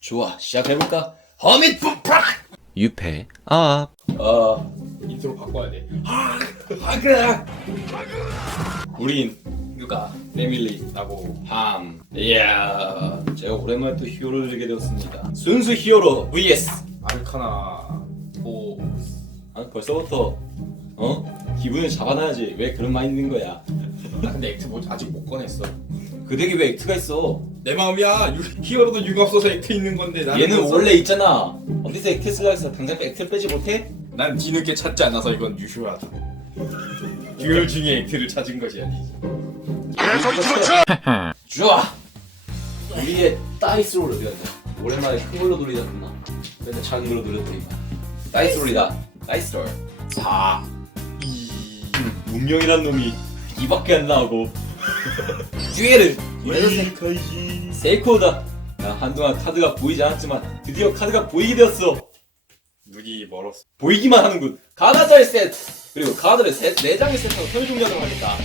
좋아 시작해볼까? 허밋 뿜팍 유패 아. 아 인트로 바꿔야 돼. 하그 우린 누가? 레밀리 나고 함. 이야 제가 오랜만에 또 히어로를 들게 되었습니다. 순수 히어로 vs 아르카나 오 아, 벌써부터 어? 기분을 잡아놔야지. 왜 그런 마인드 있는 거야? 나 근데 액트 뭐 아직 못 꺼냈어 그 덱에 왜 액트가 있어 내 마음이야 유, 히어로도 융합소서 액트 있는 건데 나는 얘는 벌써- 원래 있잖아 어디서 액트 쓰려고 해서 당장 액트를 빼지 못해? 난 뒤늦게 찾지 않아서 이건 유효하다 듀얼 중에 액트를 찾은 것이 아니지 좋아 우리의 다이스롤을 배웠다 오랜만에 큰 걸로 돌리자구나 근데 작은 걸로 돌려버리마 다이스롤이다 다이스롤 4 2 운명이란 놈이 이밖에 안 나오고 듀에를 세이코다. 나 한동안 카드가 보이지 않았지만 드디어 카드가 보이게 되었어. 눈이 멀었어. 보이기만 하는군. 가나자의 세트 그리고 카드를 세, 4장의 세트로 편의 종료하도록 하겠다.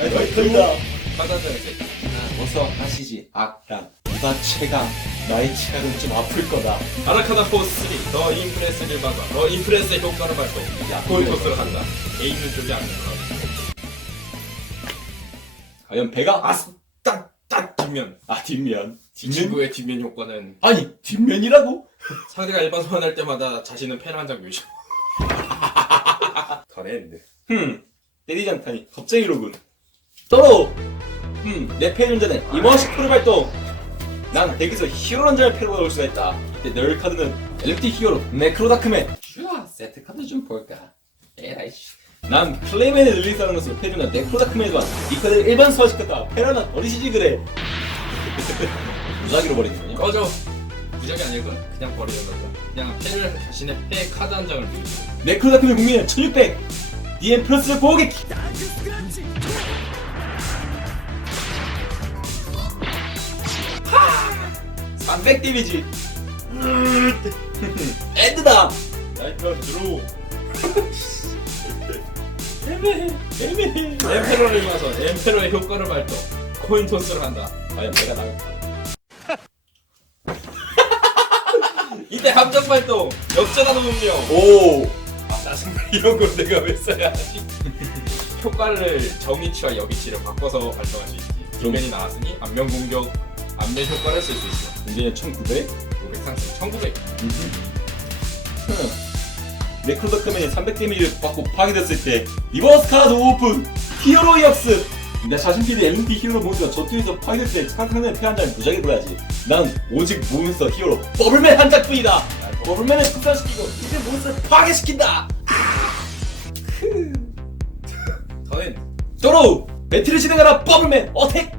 야 이거 파단자에게 어서 하시지 악 양 누가 최강 나의 최강은 좀 아플 거다. 아르카나 포스 3, 더 임프레스를 막아 더 임프레스의 효과를 발동 야, 콜토스를 한다. 에이는 쪽이 안 된다 과연 배가 아스 딱 딱 뒷면. 아 뒷면? 이 뒷면? 친구의 뒷면 효과는 아니 뒷면이라고? 상대가 일반 소환할 때마다 자신은 패를 한장 유지 더랜드 흠. 않다니. 겁쟁이로군. 떨어! 흠내 패는 전에 이머시 프로 발동 난 덱에서 히어로 한 장을 패로 넣을 수가 있다. 이때 널 카드는 엘리트 히어로 네크로다크맨. 슈아 세트 카드 좀 볼까? 에라이 씨. 난 클레이맨을 릴리스하는 것으로 패주는 네크로다크맨이지만 이 카드를 일반 소화시켰다. 패라나 버리시지 그래. 무작위로 버리는 거냐? 꺼져. 무작위 아닐걸? 그냥 버리는 거다 그냥 패를 자신의 패 카드 한 장을 누르지 네크로다크맨 국민은 1600 DM 플러스 보호객 300 데미지. 엔드다. 나이트 드로우 애매해 애매해 엠페러를 이용해서 엠페러의 효과를 발동. 코인 토스를 한다. 과연 내가 나갈까 이때 함정 발동. 역전하는 운명 오. 아 짜증나 이런 걸 내가 왜 써야 하지? 효과를 정위치와 여기치를 바꿔서 발동할 수 있지. 뒷면이 나왔으니 안면 공격 안면 효과를 쓸 수 있어 문제는 1900 500 상승 1900 네크로다크맨이 300 데미지를 받고 파괴됐을 때 리버스 카드 오픈! 히어로 역습 내 자신끼리 엘리트 히어로 모두가 저쪽에서 파괴됐을 때 패한 장을 무작위 불러야지. 난 오직 몬스터 히어로 버블맨 한 장뿐이다! 버블맨을 특산시키고 이제 몬스터를 파괴시킨다! 더는 도로! 배틀을 진행하라 버블맨! 어택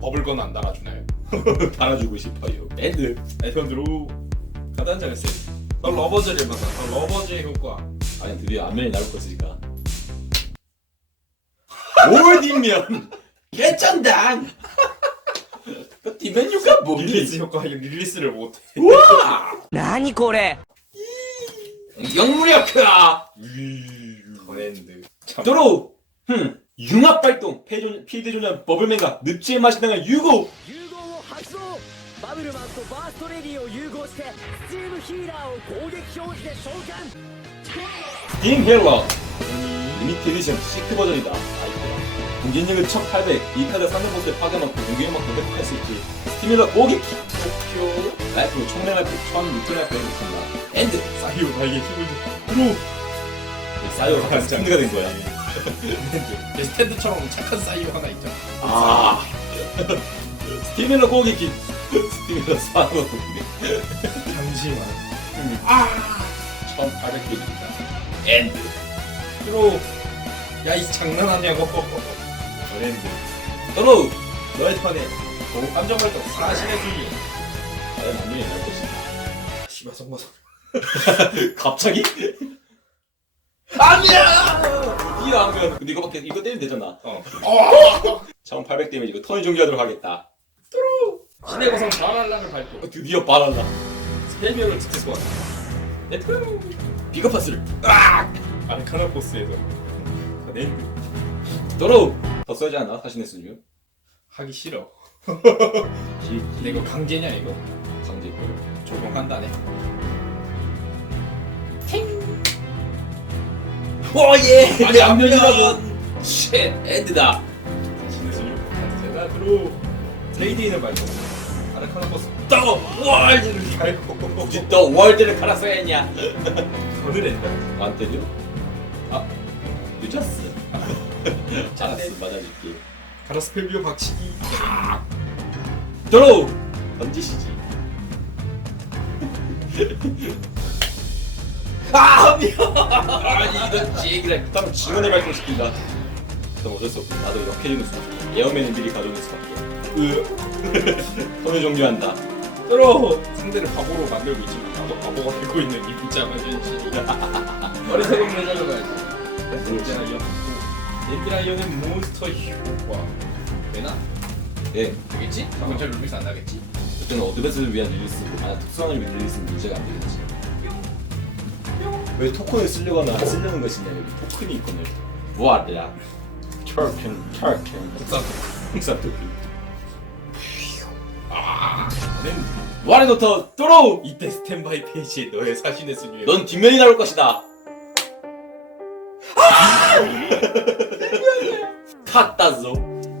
버블건 안 달아주나요? 달아주고 싶어요. 매드. 에편으로 카드 한장 했어요. 너 러버즈를 맞아. 너 러버즈 효과. 아니 드디어 안면이 나올 것이니까. 올 뒷면 개쩐당. 그 뒷면유가 뭐? 릴리스 효과 릴리스를 못해. 와. 나니 고래. 영무력화. 더랜드. 들어. 흠. 융합 발동 피해조- 피해조련 버블맨과 늪지의 맛이 나는 유고 融合を発動バブルマンとバーストレディを融合してスチームヒーラーを攻撃表示で召喚 딘 헬러 리미트 에디션 시크 버전이다 아이고야 공격력을 1800 이 카드 상대 보스의 파괴만큼 공격력만큼 획득할 수 있지 스티밀러 고객 목표 라이프로 총명할프 1600 획득한다 엔드 사이오 나에게 힘을 줘 드로우 사이오가 스탠드가 된 거야 내 스탠드처럼 착한 사이오 하나 있잖아. 아 고객기 스티밀러 사이오 고객 잠시만 1800획입니다. 엔드. 드로우 야이 장난하냐고. 더랜드. 도로 너의 고 감정 발동 사신의 순위. 과연 안면이 나올 것인가 씨발 성마성 갑자기? 아니야! 이안면 근데 이거밖에 이거 때리면 되잖아. 어정800 데미지 턴이 종료하도록 하겠다. 신의 고성 바랄라를 발동 어, 드디어 빨았다. 세 명을 직접 소환 네트 비거파스를 아르카나 포스에서 더랜드 도로 더 써야지 않나? 사신의 수준. 하기 싫어. 지- 근데 이거 강제냐 이거? 강제 걸. 적용한다네. 오 예. 아니, 안 안면이라고. 쉣 엔드다. 제가 들어. 트레이드인을 말고 아르카나 버스 또 월드를 갈고 또 월드를 갈았어야 했냐? 돈을 낸다. 안 때려? 아 늦었어. 알았어 맞아줄게. 가라스펠비오 박치기. 들어 던지시지. 아 미안. 아니 이런 얘기를 그다음 증언을 발동시킨다. 그럼 어쩔 수 없고 나도 이렇게 해주는 수밖에. 에어맨은 미리 가져오는 수밖에. 으. 손을 종료한다. 들어 상대를 바보로 만들고 있지만 나도 바보가 되고 있는 이 불쌍한 현실이. 어리석은 매장을 가야지. 엔드라이언 엔드라이언의 몬스터 효과 되나? 예. 되겠지? 문제 루비스 안 나겠지? 그때는 어드밴스를 위한 릴리스고 만약 특수한을 위한 릴리스는 문제가 안 되겠지. 왜 토큰을 쓰려거나 안 쓰려는 것이냐 여기 토큰이 있거든. 토큰, 토큰, 국산 국산 토큰. 는 와레노터 또로! 이때 스탠바이 페이지에 너의 사신의 순위에 넌 뒷면이 나올 것이다. 카타소.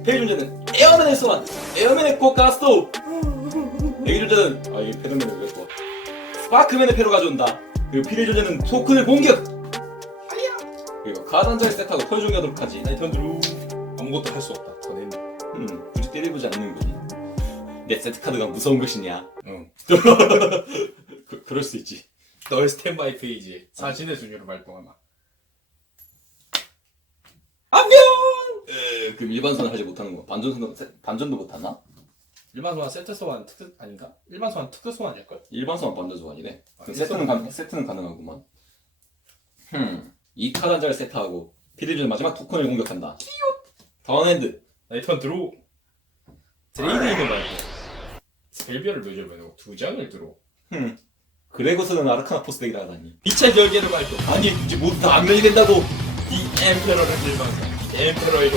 페이 존재는 에어맨의 소환. 에어맨의 코카스토. 대기 존재는 아 이게 페더맨을 왜 좋아? 스파크맨의 패로 가져온다. 그리고 피리 존재는 토큰을 공격. 그리고 카드 한 장을 세트하고 털 종료하도록 하지. 나이 턴 드루 아무것도 할 수 없다 더 낸다 음, 굳이 때려보지 않는 거니. 내 세트 카드가 무서운 것이냐? 응 그, 그럴 수 있지. 너의 스탠바이 페이지에 사신의 순위를 발동하나 안녕. 에, 그럼 일반 소환 하지 못하는 거. 반전 소환 반전도 못하나? 일반 소환 세트 소환 특수 아닌가? 일반 소환 특수 소환일걸? 일반 소환 반전 소환이네. 아, 그럼 세트는. 가, 세트는 가능하구만. 흠. 이 카드 한 장을 세트하고 피리준 마지막 토큰을 공격한다. 던핸드. 나이턴 드루 트레이드인을 말고 스펠비어를 몇줄 매고 두 장을 들어 흠. 그레고스는 아르카나 포스 덱이라 하다니. 빛의 결계를 발동 아니 굳이 모두 다 안면이 된다고. 이 엠페러를 일반사 이 엠페러의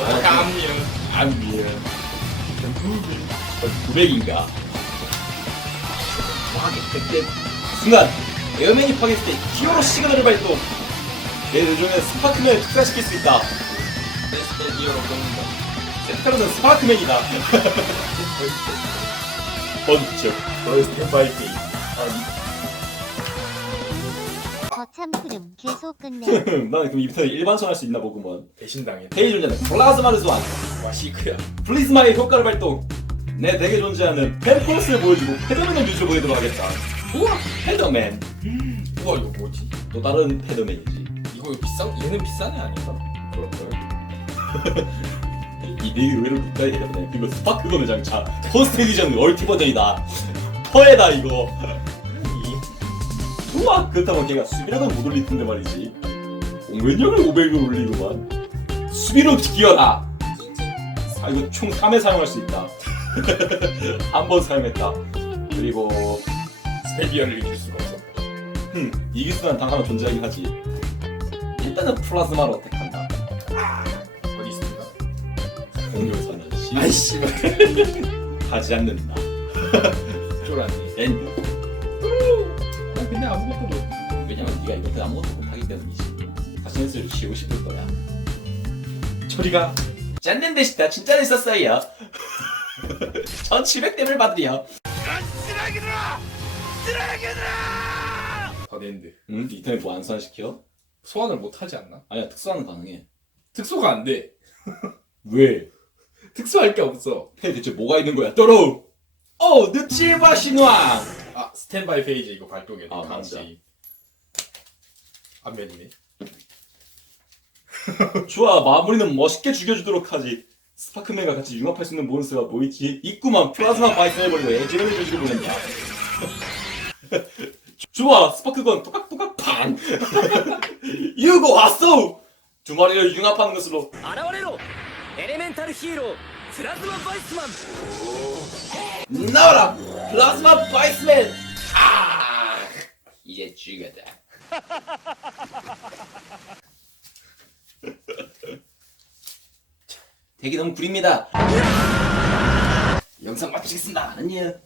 아, 감미연 안면. 900인가? 와, 그때 순간 에어맨이 파괴했을 때 히어로 시그널을 발동. 내 요즘에 스파크맨을 특사시킬 수 있다. 네스텔 히어로 뽑는다 세트카로는 스파크맨이다. 번쩍. 스탠바이 페이지 거참 푸름 계속 끝내. 나는 그럼 이부터 일반 소환할 수 있나 보구먼. 배신당했다 페이 존재는 플라즈마 를 소환. 와 시크야 플리즈마의 효과를 발동. 내 덱에 존재하는 펜포스를 보여주고 패더맨을 유저 보이도록 하겠다. 우와, 패더맨. 우와 이거 뭐지? 또 다른 패더맨이지. 이거 비싼 얘는 비싼 애 아닌가? 그럴걸. 이 덱이 의외로 비싸게 되네. 그리고 스파크건의 장차. 포스트 에디션 얼티 버전이다. 터에다 이거. 이 우와, 그렇다면 걔가 수비라도 못 올리던데 말이지. 공격력을 500을 올리고만. 수비로 기어라. 아, 이거 총 3회 사용할 수 있다. 한 번 사용했다. 그리고 스펠비어를 이길 수가 없었다 흠, 이길 수는 단 하나 존재하긴 하지. 일단은 플라즈마로 택한다. 어디 있습니까? 공격사는 시 아이씨 하지 않는다. 쫄았네 엔드. 아 근데 아무것도 못 왜냐면 네가 이것들 아무것도 못하기 때문이지. 자신을 지우고 싶을 거야. 저리가 짠낸 대시다 진짜 있었어요. 1700댐을 받으려. 더랜드 응? 리턴에 뭐안 소환시켜? 소환을 못 하지 않나? 아니야 특수화는 가능해. 특수가 안 돼 왜? 특수할 게 없어 패 대체 뭐가 있는 거야? 또로. 어, 느치바 신왕. 아 스탠바이 페이지 이거 발동해 아, 강지 안면이네 좋아 마무리는 멋있게 죽여주도록 하지. 스파크맨과 같이 융합할 수 있는 몬스터가 뭐 있지? 있구만 플라즈마 바이슨 해버리고 에지를 해주기로 보낸다. 좋아 스파크건 또각또각 팡. 이거 왔어. 두 마리를 융합하는 것으로 現れろエレメンタルヒーロー 플라즈마 바이스만. 나와라! 플라즈마 바이스맨! 아 이제 죽였다. 되게 너무 구립니다. 영상 마치겠습니다. 안녕.